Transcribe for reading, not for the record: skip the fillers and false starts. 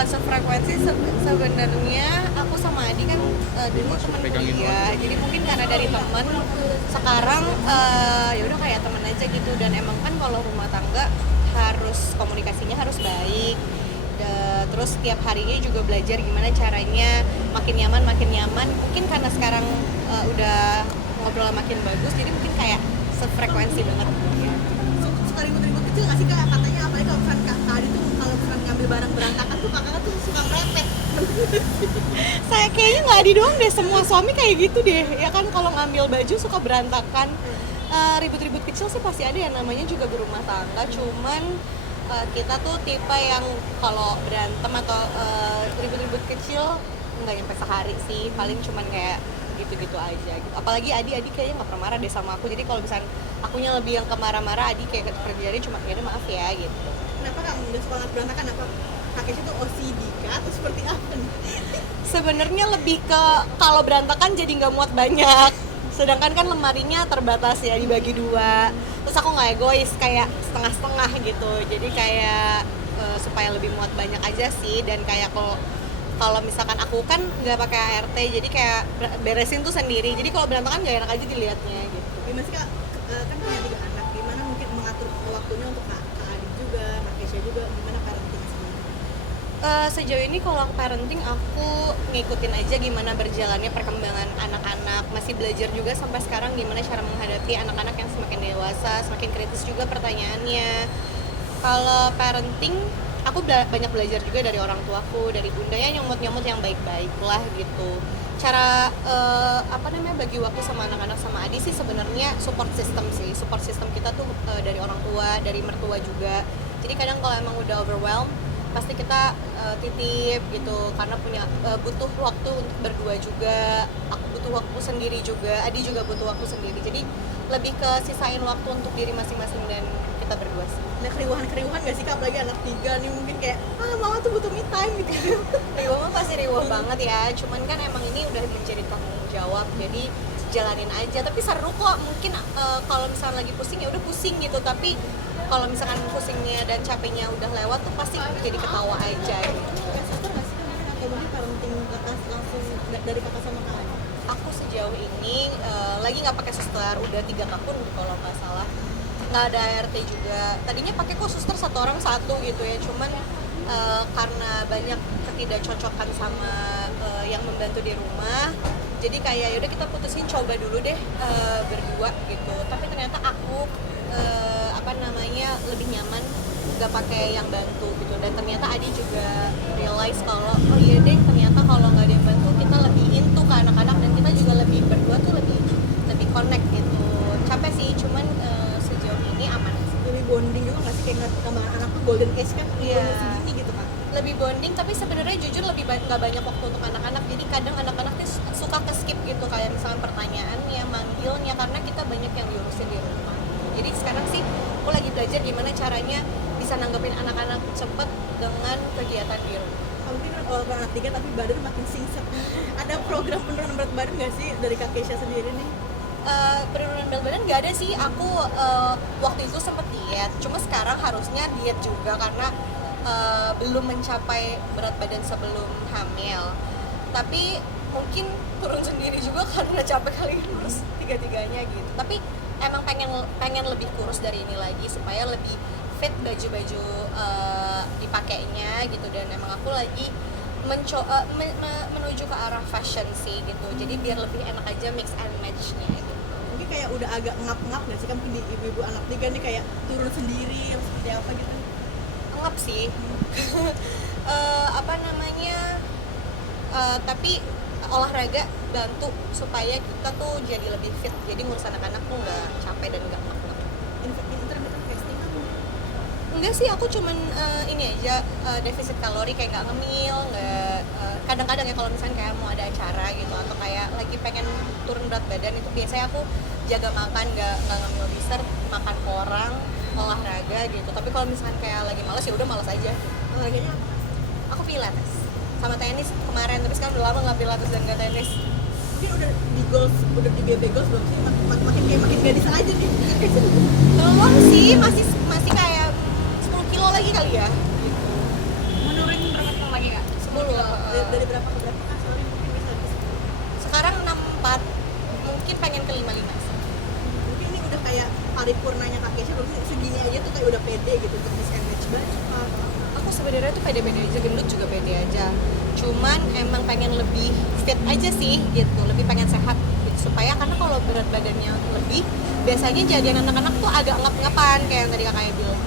nggak sefrekuensi sebenarnya aku sama Adi kan dulu teman kuliah, jadi mungkin karena dari teman sekarang ya udah kayak teman aja gitu. Dan emang kan kalau rumah tangga harus komunikasinya harus baik. Terus setiap harinya juga belajar gimana caranya makin nyaman. Mungkin karena sekarang udah ngobrol makin bagus, jadi mungkin kayak sefrekuensi banget. Suka ribut-ribut kecil nggak sih kak? Katanya apalagi kalau misalkan kak Adi tuh kalau misalkan ngambil barang berantakan tuh kakak tuh suka merepet. Saya kayaknya nggak Adi doang deh, semua suami kayak gitu deh ya kan, kalau ngambil baju suka berantakan. Ribut-ribut kecil sih pasti ada, yang namanya juga berumah tangga. Cuman kita tuh tipe yang kalau berantem atau ribut-ribut kecil nggak nyampe sehari sih, paling cuman kayak gitu-gitu aja gitu. Apalagi Adi kayaknya nggak pernah marah deh sama aku, jadi kalau misalnya akunya lebih yang kemarah-marah, Adi kayak kerjanya cuma ya udah maaf ya gitu. Kenapa kamu udah suka ngeliat berantakan? Apa kakek itu OCD kah atau seperti apa nih? Sebenarnya lebih ke kalau berantakan jadi nggak muat banyak, sedangkan kan lemarinya terbatas ya, dibagi dua. Terus aku nggak egois, kayak setengah-setengah gitu, jadi kayak supaya lebih muat banyak aja sih. Dan kayak kalau misalkan aku kan nggak pakai ART, jadi kayak beresin tuh sendiri, jadi kalau berantakan nggak enak aja dilihatnya gitu. Gimana sih kak? Kan punya 3 anak, gimana mungkin mengatur waktunya untuk kak Adi juga, kak Kesha juga, gimana parenting sendiri? Sejauh ini kalau parenting aku ngikutin aja gimana berjalannya perkembangan anak-anak, masih belajar juga sampai sekarang gimana cara menghadapi anak-anak yang semakin dewasa, semakin kritis juga pertanyaannya. Kalau parenting, aku banyak belajar juga dari orang tuaku, dari bunda ya, nyomot-nyomot yang baik-baik lah gitu. Cara bagi waktu sama anak-anak sama Adi sih sebenarnya support system kita tuh dari orang tua, dari mertua juga. Jadi kadang kalau emang udah overwhelmed, pasti kita titip gitu, karena punya butuh waktu untuk berdua juga. Aku butuh waktu sendiri juga, Adi juga butuh waktu sendiri. Jadi lebih ke sisain waktu untuk diri masing-masing dan kita berdua sih. Ada keriuhan gak sih kak? Apalagi anak 3 nih mungkin kayak mama tuh butuh me time gitu. Riwah mah pasti riwah banget ya, cuman kan emang ini udah menjadi tanggung jawab, jadi jalanin aja. Tapi seru kok, mungkin kalau misalnya lagi pusing ya udah pusing gitu, tapi kalau misalkan pusingnya dan capeknya udah lewat tuh pasti jadi ketawa aja gitu. Kayak suster gak sih kemarin atau mungkin parenting kakak langsung dari kakak sama kak Adi? Aku sejauh ini lagi nggak pakai suster, udah 3 tahun kalau nggak salah. Nggak ada ART juga. Tadinya pakai kok suster 1 orang 1 gitu ya, cuman karena banyak ketidakcocokan sama yang membantu di rumah, jadi kayak yaudah kita putusin coba dulu deh berdua gitu. Tapi ternyata aku lebih nyaman nggak pakai yang bantu gitu. Dan ternyata Adi juga realize kalau oh iya deh, ternyata kalau nggak ada yang bantu kita lebih into ke anak-anak, dan kita juga lebih berdua tuh lebih connect gitu. Capek sih, cuman sejauh ini aman. Lebih bonding juga nggak sih, kayak ngeliat perkembangan anak tuh golden age kan Iya. segini gitu kan? Lebih bonding, tapi sebenarnya jujur lebih nggak banyak waktu untuk anak-anak. Jadi kadang anak-anak tuh suka ke skip gitu, kayak misalnya pertanyaannya, manggilnya, karena kita banyak yang diurusin di rumah. Jadi sekarang sih aku lagi belajar gimana caranya bisa nanggepin anak-anak cepet dengan kegiatan di rumah. Mungkin kalau anak 3 tapi badan makin singset. Ada program penurunan berat badan nggak sih dari kak Kesha sendiri nih? Penurunan berat badan nggak ada sih. Aku waktu itu sempet diet, cuma sekarang harusnya diet juga karena belum mencapai berat badan sebelum hamil. Tapi mungkin turun sendiri juga karena capek kali ngurus tiga-tiganya gitu. Tapi emang pengen lebih kurus dari ini lagi supaya lebih fit baju-baju dipakainya gitu. Dan emang aku lagi menuju ke arah fashion sih gitu. Jadi biar lebih enak aja mix and match-nya gitu. Mungkin kayak udah agak ngap-ngap nggak sih kan, mungkin di ibu-ibu anak 3 nih kayak turun sendiri yang seperti apa gitu? Ngap sih. Tapi olahraga bantu supaya kita tuh jadi lebih fit, jadi ngurus anak-anak tuh nggak capek dan nggak ngap-ngap. Intermittent fasting kan? Enggak sih, aku cuman ini aja defisit kalori, kayak nggak ngemil, nggak kadang-kadang ya kalau misalnya kayak mau ada acara gitu atau kayak lagi pengen turun berat badan, itu biasanya aku jaga makan, nggak ngemil dessert, makan porang, olahraga gitu. Tapi kalau misalnya kayak lagi malas ya udah malas aja. Olahraganya Aku pilates sama tenis kemarin, tapi sekarang udah lama nggak pilates dan nggak tenis. mungkin udah di goals, udah di BB goals belum sih? Makin gadis aja nih. Belum sih, masih kayak 10 kilo lagi kali ya. Menurunin berapa kilo lagi kak? Dari berapa ke berapa kak? Sorry mungkin bisa Sekarang 64, mungkin pengen ke 55 sih. mungkin ini udah kayak paripurnanya Kak Kesha, belum sih segini aja tuh kayak udah pede gitu untuk mismanage banyak Kak. Aku sebenarnya tuh pede-pede aja, gendut juga pede aja. Cuman emang pengen lebih fit aja sih gitu, lebih pengen sehat gitu. Supaya karena kalau berat badannya lebih, biasanya jadian anak-anak tuh agak ngep-ngepan kayak yang tadi kakaknya bilang.